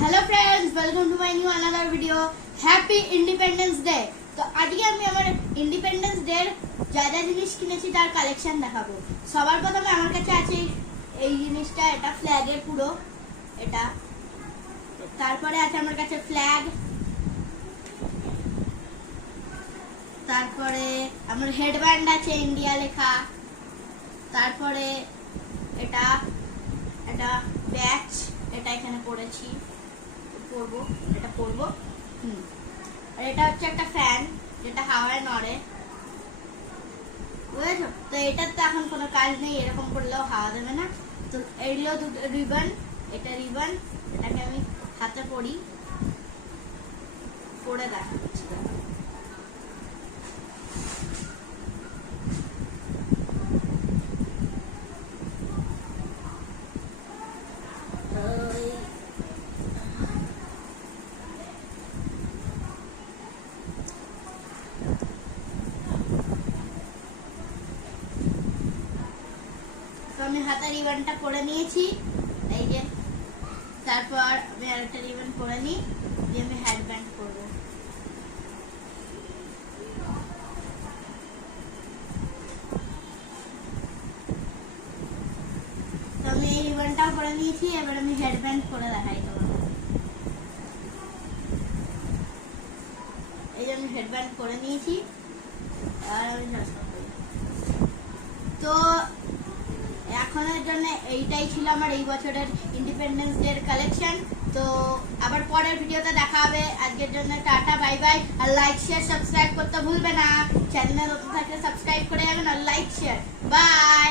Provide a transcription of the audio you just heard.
Hello friends, welcome to my new another video. Happy independence day. তো আজকে আমি আমার ইন্ডিপেন্ডেন্স ডে এর যা যা জিনিস কিনেছি তার কালেকশন দেখাবো। সবার প্রথমে আমার কাছে আছে এই জিনিসটা, এটা ফ্ল্যাগের পুরো এটা। তারপরে আছে আমার কাছে ফ্ল্যাগ, তারপরে আমার হেডব্যান্ড আছে ইন্ডিয়া লেখা, তারপরে এটা এটা ব্যাচ, এটা এখানে পড়েছি পরবো, এটা পরবো। আর এটা হচ্ছে একটা ফ্যান যেটা হাওয়ায় নড়ে, বুঝেছো? তো এটার তো এখন কোনো কাজ নেই, এরকম করলেও হাওয়া দেবে না। তো এইগুলো দুটো রিবন, এটা রিবন, এটাকে আমি হাতে পরি, পরে দেখাচ্ছি। আমি হাতে রিবনটা পরে নিয়েছি, এই যে। তারপর আমি আরেকটা রিবন পরে নিই, দিয়ে আমি হেডব্যান্ড করবো। তো আমি এই রিবনটাও পরে নিয়েছি, এবার আমি হেডব্যান্ড করে দেখাই তোমাকে। এই যে আমি হেডব্যান্ড করে নিয়েছি, আর আমি তো এখনের জন্য এইটাই ছিল আমার এই বছরের ইন্ডিপেন্ডেন্স ডে এর কালেকশন। তো আবার পরের ভিডিওতে দেখা হবে। আজকের জন্য টাটা, বাই বাই। আর লাইক শেয়ার সাবস্ক্রাইব করতে ভুলবে না। চ্যানেলে নতুন থাকলে সাবস্ক্রাইব করে যাবেন, আর লাইক শেয়ার। বাই।